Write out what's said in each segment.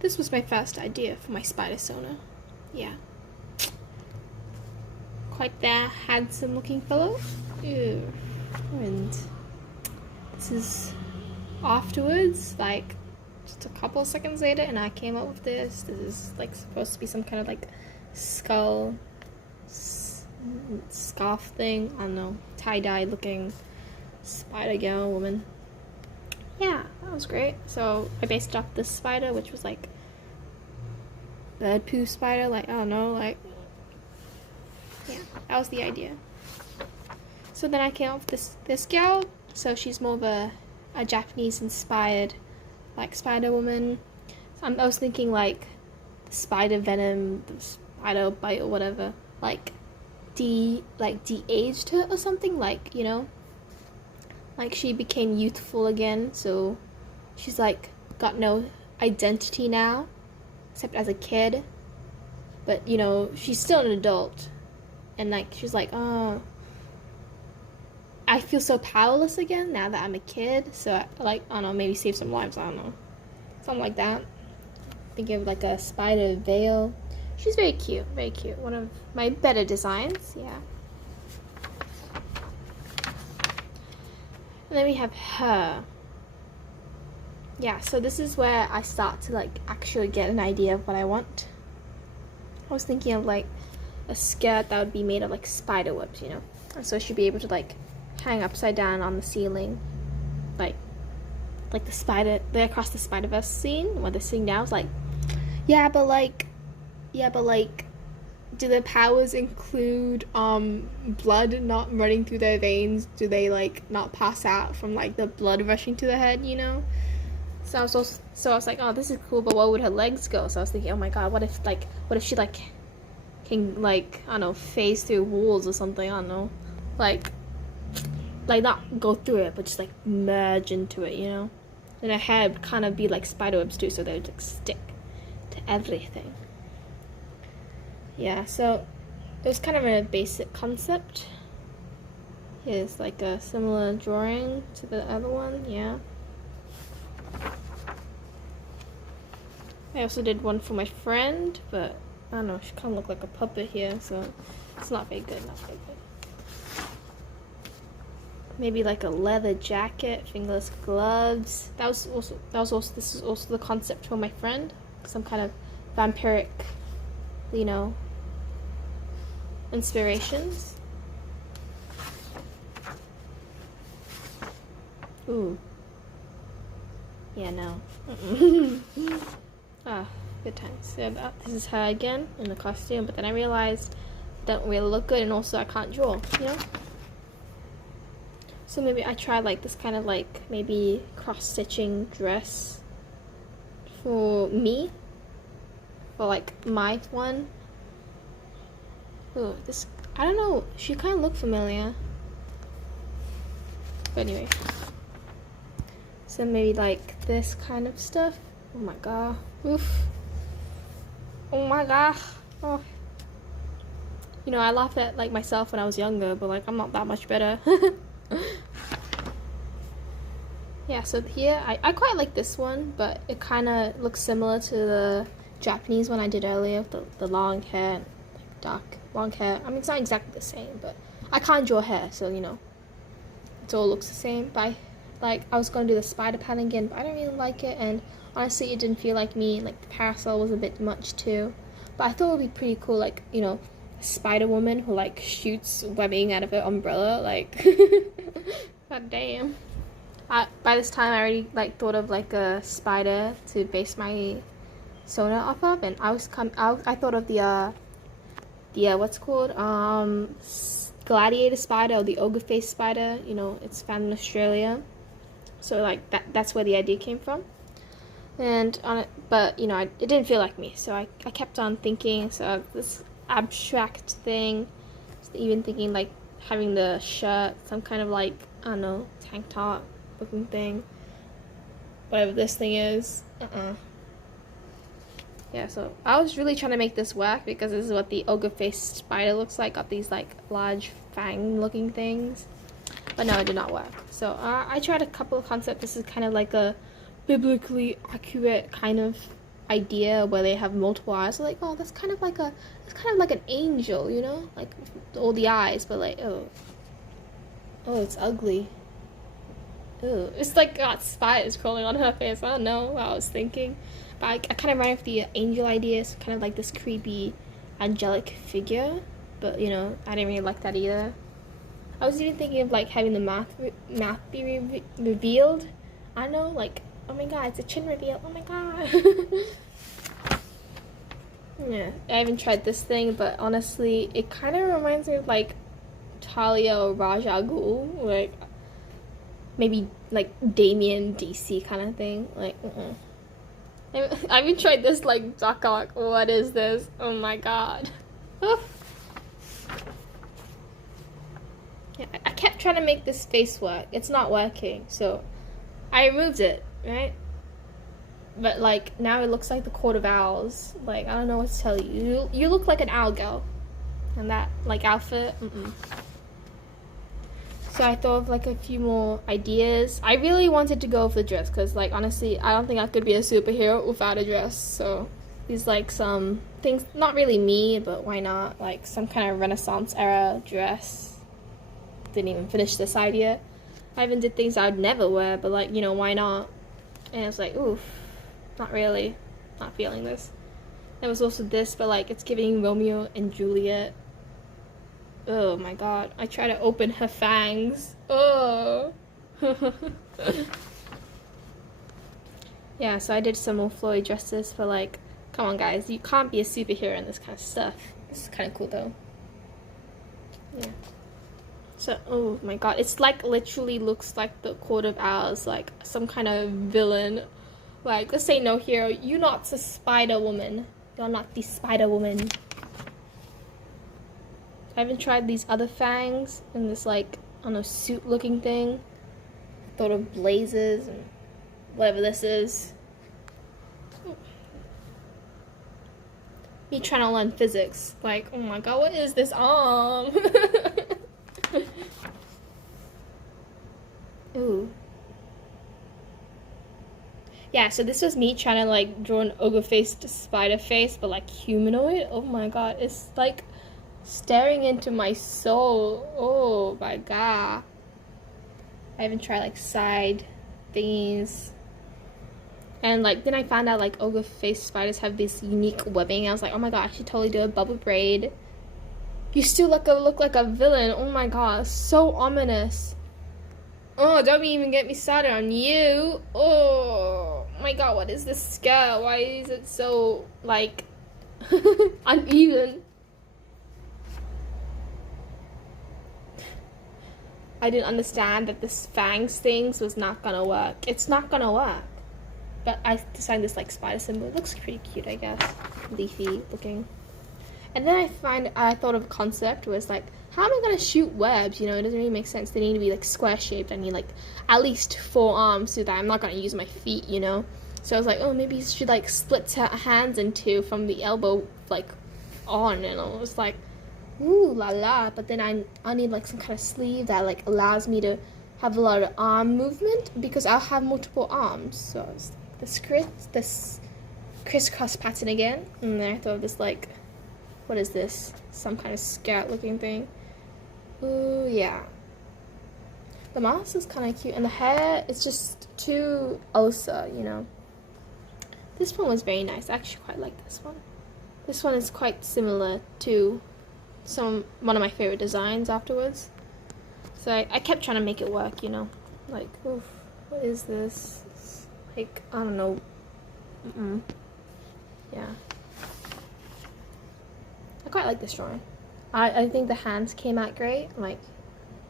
this was my first idea for my spidersona. Yeah. Quite the handsome looking fellow. Ew. And this is afterwards, like just a couple seconds later, and I came up with this. This is like supposed to be some kind of like skull scarf thing. I don't know, tie-dye looking spider girl woman. Yeah, that was great. So I based it off this spider, which was like bird poo spider, like I don't know, like yeah, that was the idea. So then I came up with this gal. So she's more of a Japanese inspired like spider woman. So I was thinking like the spider venom, the spider bite or whatever, like de-aged her or something, like, you know, like she became youthful again, so she's like got no identity now except as a kid, but you know she's still an adult, and like she's like, oh, I feel so powerless again now that I'm a kid, so I don't know, maybe save some lives, I don't know, something like that. Think of like a spider veil. She's very cute, one of my better designs. Yeah. And then we have her. Yeah, so this is where I start to like actually get an idea of what I want. I was thinking of like a skirt that would be made of like spider webs, you know, and so she'd be able to like hang upside down on the ceiling, like the spider, the Across the Spider-Verse scene where they're sitting down. It's like, yeah, but like, do the powers include blood not running through their veins? Do they like not pass out from like the blood rushing to the head, you know? So I was like, oh, this is cool, but where would her legs go? So I was thinking, oh my god, what if she like can like, I don't know, phase through walls or something, I don't know, like not go through it, but just like merge into it, you know? And her hair would kind of be like spider webs too, so they would like stick to everything. Yeah, so it was kind of a basic concept. Here's like a similar drawing to the other one, yeah. I also did one for my friend, but I don't know, she kind of looked like a puppet here, so it's not very good, Maybe like a leather jacket, fingerless gloves. This is also the concept for my friend. Some kind of vampiric, you know, inspirations. Ooh. Yeah, no. Ah, good times. So this is her again in the costume, but then I realized it doesn't really look good, and also I can't draw, you know? So maybe I try like this kind of like maybe cross-stitching dress for me, for like my one. Ooh, this, I don't know, she kind of looked familiar. But anyway. So maybe like this kind of stuff. Oh my god. Oof. Oh my god. Oh. You know, I laughed at like myself when I was younger, but like I'm not that much better. Yeah, so here, I quite like this one, but it kind of looks similar to the Japanese one I did earlier, the long hair, like dark long hair. I mean, it's not exactly the same, but I can't draw hair, so you know, it all looks the same. But I was going to do the spider pattern again, but I don't really like it, and honestly, it didn't feel like me. Like the parasol was a bit much too, but I thought it would be pretty cool, like, you know, a spider woman who like shoots webbing out of her umbrella, like, god damn. By this time, I already like thought of like a spider to base my sona off of, and I thought of the what's it called, gladiator spider, or the ogre face spider. You know, it's found in Australia, so like that's where the idea came from. And on it, but you know, it didn't feel like me, so I kept on thinking. So this abstract thing, even thinking like having the shirt, some kind of like, I don't know, tank top looking thing, whatever this thing is. Yeah, so I was really trying to make this work, because this is what the ogre faced spider looks like. Got these like large fang looking things, but no, it did not work. So I tried a couple of concepts. This is kind of like a biblically accurate kind of idea where they have multiple eyes. So like, oh, that's kind of like an angel, you know, like all the eyes, but like, oh, it's ugly. Ew. It's like got spiders crawling on her face. I don't know what I was thinking, but I kind of ran with the angel idea, so kind of like this creepy, angelic figure. But you know, I didn't really like that either. I was even thinking of like having the mouth be revealed. I know, like, oh my god, it's a chin reveal. Oh my god. Yeah, I haven't tried this thing, but honestly, it kind of reminds me of like Talia or Raja al Ghul, like maybe like Damien DC kind of thing. Like, I haven't tried this like duck arc. What is this? Oh my god. Yeah, I kept trying to make this face work. It's not working, so I removed it, right? But like now it looks like the Court of Owls. Like, I don't know what to tell you. You look like an owl girl, and that like outfit. So I thought of like a few more ideas. I really wanted to go with the dress because like honestly, I don't think I could be a superhero without a dress. So these like some things, not really me, but why not? Like some kind of Renaissance era dress. Didn't even finish this idea. I even did things I would never wear, but like, you know, why not? And it's like, oof, not really, not feeling this. There was also this, but like it's giving Romeo and Juliet. Oh my god, I try to open her fangs. Oh. Yeah, so I did some more flowy dresses for like, come on guys, you can't be a superhero in this kind of stuff. This is kind of cool though. Yeah. So, oh my god, it's like literally looks like the Court of Owls, like some kind of villain. Like, this ain't no hero. You're not the Spider Woman. You're not the Spider Woman. I haven't tried these other fangs in this like, I don't know, suit looking thing. Thought of blazes and whatever this is. Me trying to learn physics. Like, oh my god, what is this arm? Ooh. Yeah, so this was me trying to like draw an ogre-faced spider face, but like humanoid. Oh my god, it's like staring into my soul. Oh my god. I haven't tried like side thingies. And like then I found out like ogre-faced spiders have this unique webbing. I was like, oh my god, I should totally do a bubble braid. You still look like a villain. Oh my god, so ominous. Oh, don't even get me started on you. Oh my god, what is this scale? Why is it so, like, uneven? I didn't understand that this fangs things was not gonna work. It's not gonna work. But I designed this, like, spider symbol. It looks pretty cute, I guess. Leafy looking. And then I thought of a concept was like, how am I gonna shoot webs? You know, it doesn't really make sense. They need to be like square shaped. I need like at least 4 arms so that I'm not gonna use my feet, you know. So I was like, oh, maybe you should like split her hands in 2 from the elbow like on, and I was like, ooh la la. But then I need like some kind of sleeve that like allows me to have a lot of arm movement because I'll have multiple arms. So it's this crisscross pattern again, and then I thought of this like, what is this? Some kind of scout looking thing. Ooh, yeah. The mask is kind of cute, and the hair is just too Elsa, you know. This one was very nice. I actually quite like this one. This one is quite similar to one of my favorite designs afterwards. So I kept trying to make it work, you know. Like, oof, what is this? It's like, I don't know. Yeah. I quite like this drawing. I think the hands came out great. Like,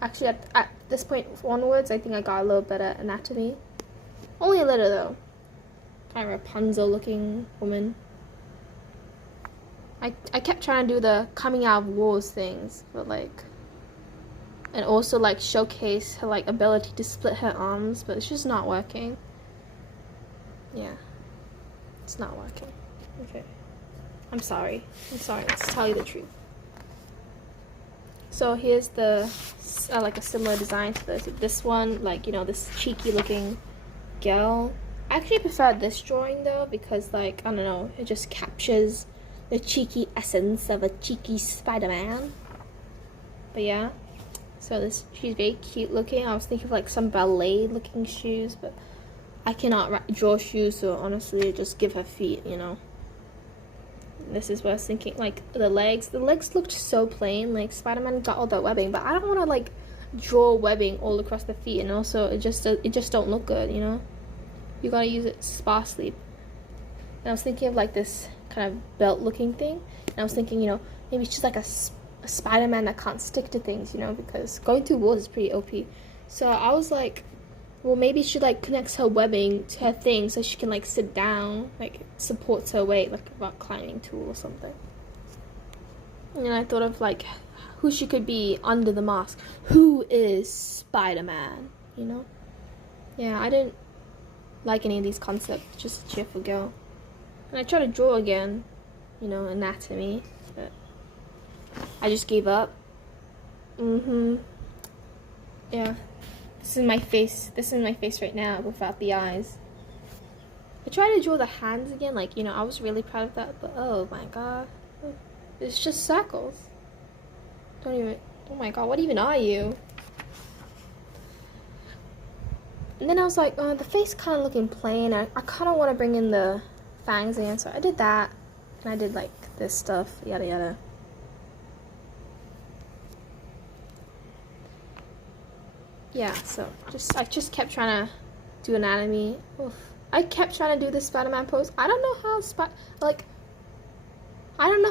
actually at this point onwards, I think I got a little better anatomy. Only a little though. Kind of Rapunzel looking woman. I kept trying to do the coming out of wars things, but like, and also like showcase her like ability to split her arms, but it's just not working. Yeah, it's not working. Okay. I'm sorry, let's tell you the truth. So here's the, like a similar design to this one, like, you know, this cheeky looking girl. I actually prefer this drawing though because, like, I don't know, it just captures the cheeky essence of a cheeky Spider-Man. But yeah, so she's very cute looking. I was thinking of like some ballet looking shoes, but I cannot draw shoes, so honestly just give her feet, you know. This is what I was thinking, like the legs looked so plain. Like Spider-Man got all that webbing, but I don't want to like draw webbing all across the feet, and also it just don't look good, you know. You gotta use it sparsely. And I was thinking of like this kind of belt looking thing, and I was thinking, you know, maybe she's like a Spider-Man that can't stick to things, you know, because going through walls is pretty OP. So I was like, well, maybe she like connects her webbing to her thing so she can like sit down, like supports her weight, like a rock climbing tool or something. And I thought of like who she could be under the mask. Who is Spider-Man, you know? Yeah, I didn't like any of these concepts, just a cheerful girl. And I tried to draw again, you know, anatomy, but I just gave up. Yeah. This is my face. This is my face right now without the eyes. I tried to draw the hands again, like, you know, I was really proud of that, but oh my god. It's just circles. Don't even, oh my god, what even are you? And then I was like, oh, the face kind of looking plain. I kind of want to bring in the fangs again, so I did that. And I did like this stuff, yada yada. Yeah, so I just kept trying to do anatomy. Oof. I kept trying to do the Spider-Man pose. I don't know how I don't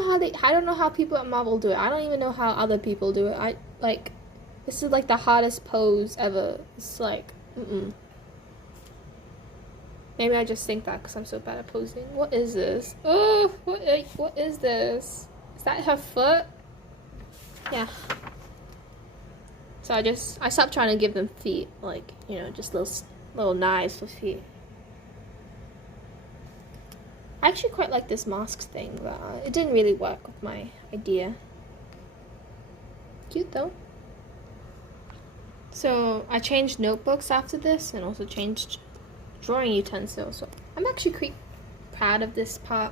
know how people at Marvel do it. I don't even know how other people do it. This is like the hardest pose ever. It's like, Maybe I just think that because I'm so bad at posing. What is this? Oh, what is this? Is that her foot? Yeah. So I stopped trying to give them feet, like, you know, just little knives for feet. I actually quite like this mask thing, but it didn't really work with my idea. Cute though. So I changed notebooks after this and also changed drawing utensils. So I'm actually quite proud of this part.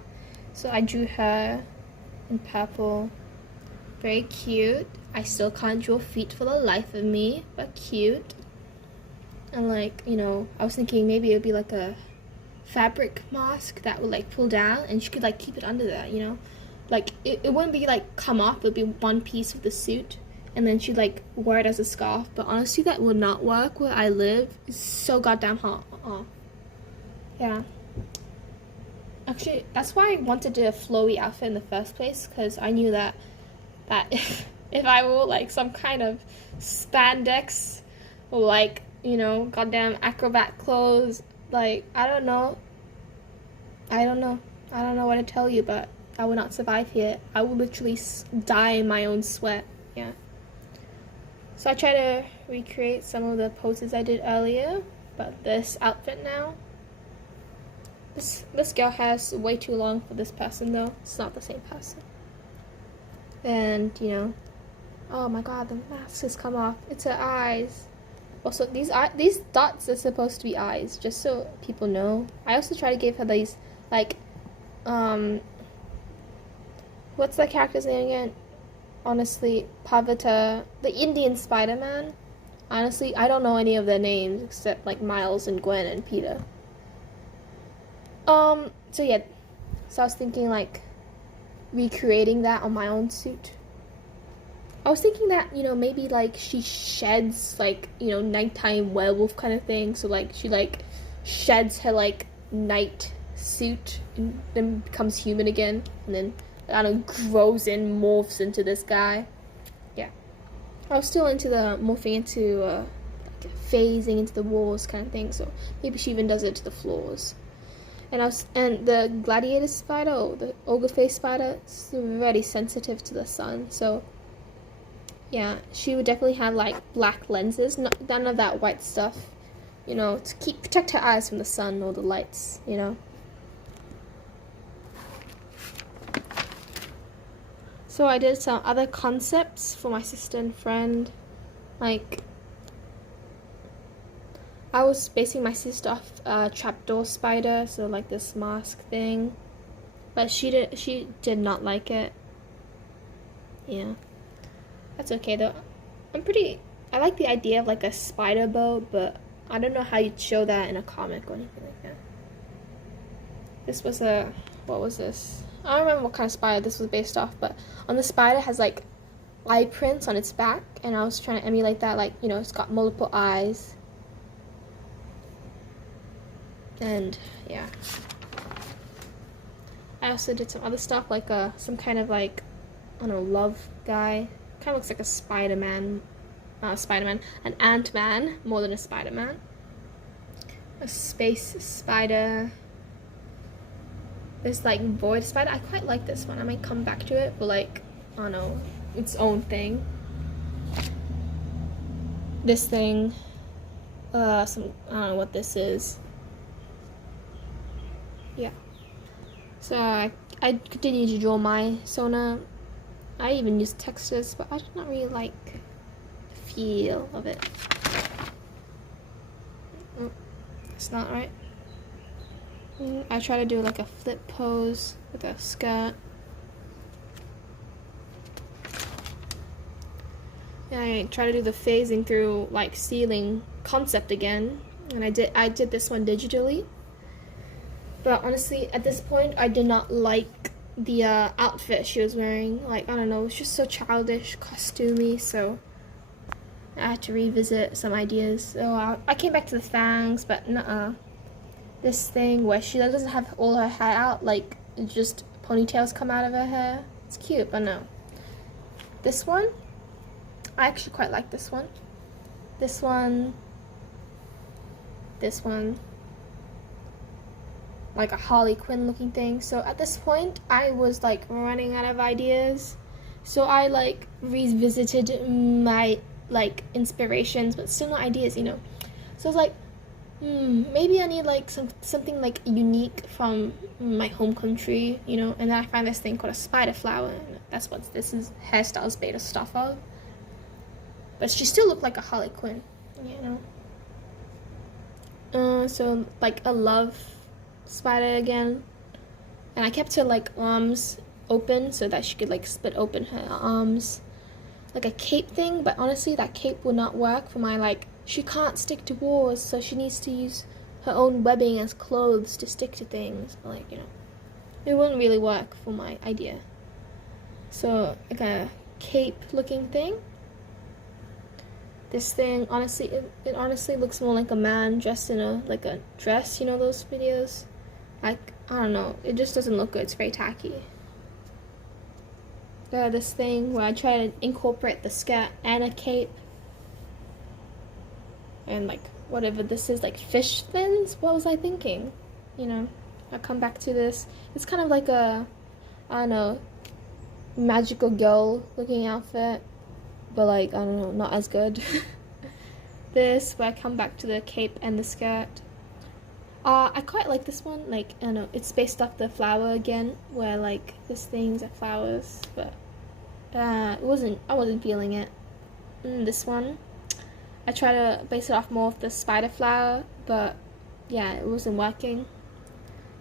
So I drew her in purple. Very cute. I still can't draw feet for the life of me, but cute. And like, you know, I was thinking maybe it would be like a fabric mask that would like pull down and she could like keep it under there, you know? Like it wouldn't be like come off, it would be one piece of the suit and then she'd like wear it as a scarf. But honestly that would not work where I live. It's so goddamn hot. Yeah. Actually, that's why I wanted to do a flowy outfit in the first place, because I knew that if I wore like some kind of spandex or like, you know, goddamn acrobat clothes, like, I don't know what to tell you, but I would not survive here. I would literally die in my own sweat. Yeah. So I try to recreate some of the poses I did earlier, but this outfit now, this girl has way too long for this person though. It's not the same person. And, you know, oh my god, the mask has come off. It's her eyes. Also, these dots are supposed to be eyes, just so people know. I also try to give her these, like, what's the character's name again? Honestly, Pavita, the Indian Spider-Man. Honestly, I don't know any of their names except, like, Miles and Gwen and Peter. So yeah, so I was thinking, like, recreating that on my own suit. I was thinking that, you know, maybe like she sheds like, you know, nighttime werewolf kind of thing. So like she like sheds her like night suit and then becomes human again, and then I don't know, grows in, morphs into this guy. Yeah, I was still into the morphing into like phasing into the walls kind of thing. So maybe she even does it to the floors. And the gladiator spider, or the ogre face spider, is very sensitive to the sun. So yeah, she would definitely have like black lenses, none of that white stuff, you know, to protect her eyes from the sun or the lights, you know. So I did some other concepts for my sister and friend, like I was basing my sister off trapdoor spider, so like this mask thing, but she did not like it. Yeah, that's okay though. I like the idea of like a spider boat, but I don't know how you'd show that in a comic or anything like that. This was what was this? I don't remember what kind of spider this was based off, but on the spider has like eye prints on its back, and I was trying to emulate that, like, you know, it's got multiple eyes. And yeah. I also did some other stuff, like some kind of like, I don't know, love guy. Kind of looks like a Spider-Man, an Ant-Man more than a Spider-Man. A space spider. This like void spider. I quite like this one. I might come back to it, but like, I don't know, its own thing. This thing, I don't know what this is. Yeah. So I continue to draw my Sona. I even use textures, but I do not really like the feel of it. Oh, that's not right. I try to do like a flip pose with a skirt. And I try to do the phasing through like ceiling concept again. And I did this one digitally. But honestly, at this point, I did not like the outfit she was wearing. Like, I don't know, it was just so childish, costumey, so I had to revisit some ideas. So I came back to the fangs, but nuh-uh. This thing where she doesn't have all her hair out, like, just ponytails come out of her hair. It's cute, but no. This one, I actually quite like this one. This one. This one. Like a Harley Quinn looking thing. So at this point, I was like running out of ideas. So I like revisited my like inspirations, but still no ideas, you know. So I was like, maybe I need like something like unique from my home country, you know. And then I find this thing called a spider flower. And that's what this is hairstyles beta stuff of. But she still looked like a Harley Quinn, you know. So like a love spider again, and I kept her like arms open so that she could like split open her arms, like a cape thing. But honestly, that cape will not work for my like. She can't stick to walls, so she needs to use her own webbing as clothes to stick to things. But, like, you know, it wouldn't really work for my idea. So like a cape looking thing. This thing, honestly, it honestly looks more like a man dressed in a dress. You know those videos? Like, I don't know. It just doesn't look good. It's very tacky. This thing where I try to incorporate the skirt and a cape. And like whatever this is, like fish fins. What was I thinking? You know, I'll come back to this. It's kind of like a, I don't know, magical girl looking outfit, but like, I don't know, not as good. This where I come back to the cape and the skirt. I quite like this one. Like, I don't know, it's based off the flower again, where like this thing's are flowers, but I wasn't feeling it. This one, I try to base it off more of the spider flower, but yeah, it wasn't working.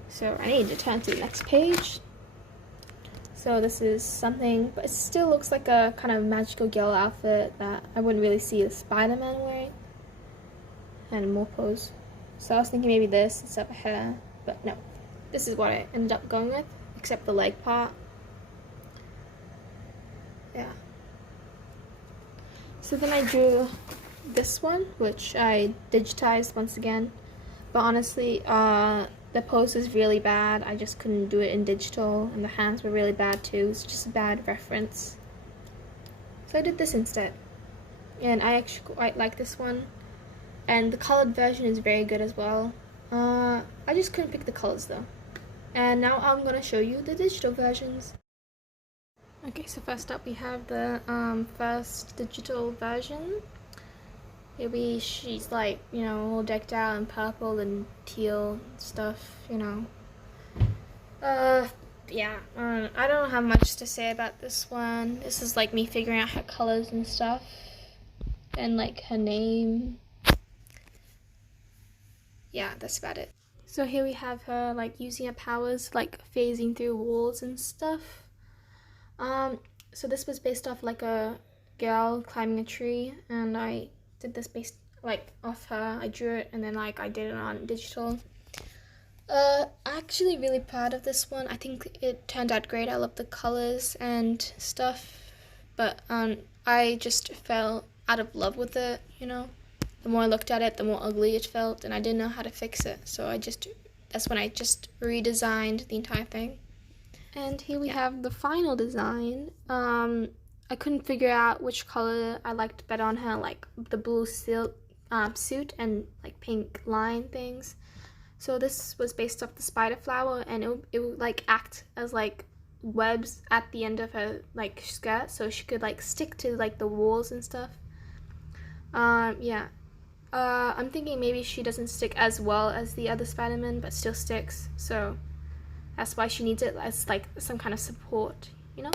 So I need to turn to the next page. So this is something, but it still looks like a kind of magical girl outfit that I wouldn't really see a Spider-Man wearing. And more pose. So I was thinking maybe this instead of hair, but no. This is what I ended up going with, except the leg part. Yeah. So then I drew this one, which I digitized once again. But honestly, the pose is really bad. I just couldn't do it in digital, and the hands were really bad too. It's just a bad reference. So I did this instead. And I actually quite like this one. And the colored version is very good as well. I just couldn't pick the colors though. And now I'm gonna show you the digital versions. Okay, so first up we have the first digital version. She's like, you know, all decked out in purple and teal stuff, you know. Yeah, I don't have much to say about this one. This is like me figuring out her colors and stuff. And like her name. yeah, that's about it. So here we have her like using her powers, like phasing through walls and stuff. So this was based off like a girl climbing a tree, and I did this based like off her. I drew it and then like I did it on digital. Actually really proud of this one. I think it turned out great. I love the colors and stuff, but I just fell out of love with it, you know. The more I looked at it, the more ugly it felt, and I didn't know how to fix it. So that's when I just redesigned the entire thing. And here we have the final design. I couldn't figure out which color I liked better on her, like the blue silk suit and like pink line things. So this was based off the spider flower, and it would like act as like webs at the end of her like skirt, so she could like stick to like the walls and stuff. Yeah. I'm thinking maybe she doesn't stick as well as the other Spider-Man, but still sticks. So that's why she needs it as like some kind of support, you know?